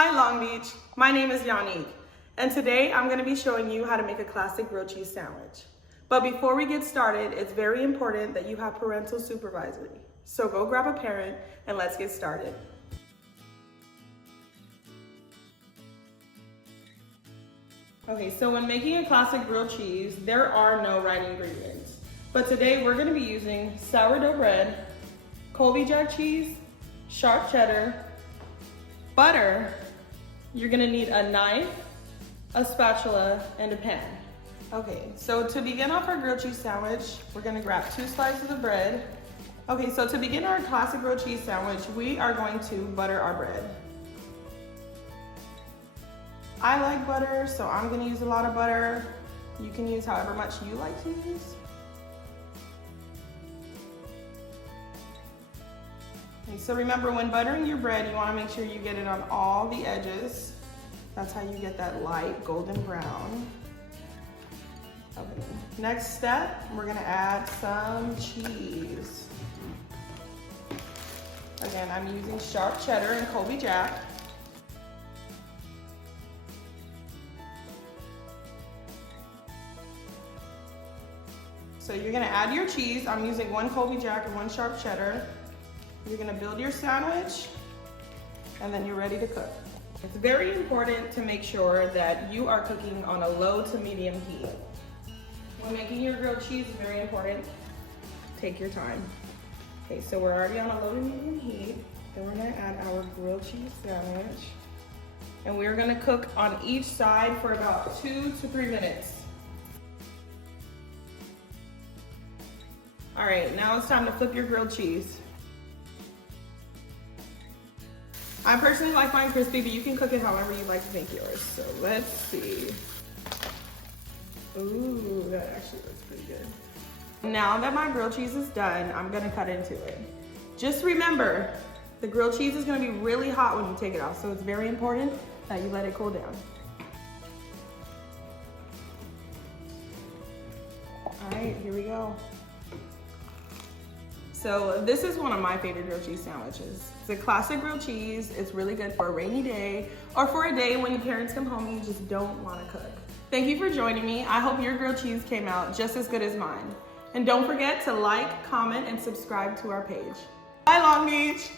Hi Long Beach, my name is Yonique, and today I'm going to be showing you how to make a classic grilled cheese sandwich. But before we get started, it's very important that you have parental supervisory. So go grab a parent and let's get started. Okay, so when making a classic grilled cheese, there are no right ingredients. But today we're going to be using sourdough bread, Colby Jack cheese, sharp cheddar, butter. You're gonna need a knife, a spatula, and a pan. Okay, so to begin off our grilled cheese sandwich, we're gonna grab 2 slices of bread. Okay, so to begin our classic grilled cheese sandwich, we are going to butter our bread. I like butter, so I'm gonna use a lot of butter. You can use however much you like to use. Okay, so remember, when buttering your bread, you wanna make sure you get it on all the edges. That's how you get that light golden brown. Okay, next step, we're gonna add some cheese. Again, I'm using sharp cheddar and Colby Jack. So you're gonna add your cheese. I'm using 1 Colby Jack and 1 sharp cheddar. You're gonna build your sandwich, and then you're ready to cook. It's very important to make sure that you are cooking on a low to medium heat. When making your grilled cheese, it's very important. Take your time. Okay, so we're already on a low to medium heat. Then we're gonna add our grilled cheese sandwich. And we're gonna cook on each side for about 2 to 3 minutes. All right, now it's time to flip your grilled cheese. I personally like mine crispy, but you can cook it however you like to make yours. So let's see. Ooh, that actually looks pretty good. Now that my grilled cheese is done, I'm gonna cut into it. Just remember, the grilled cheese is gonna be really hot when you take it off, so it's very important that you let it cool down. All right, here we go. So this is one of my favorite grilled cheese sandwiches. It's a classic grilled cheese. It's really good for a rainy day or for a day when your parents come home and you just don't want to cook. Thank you for joining me. I hope your grilled cheese came out just as good as mine. And don't forget to like, comment, and subscribe to our page. Bye, Long Beach.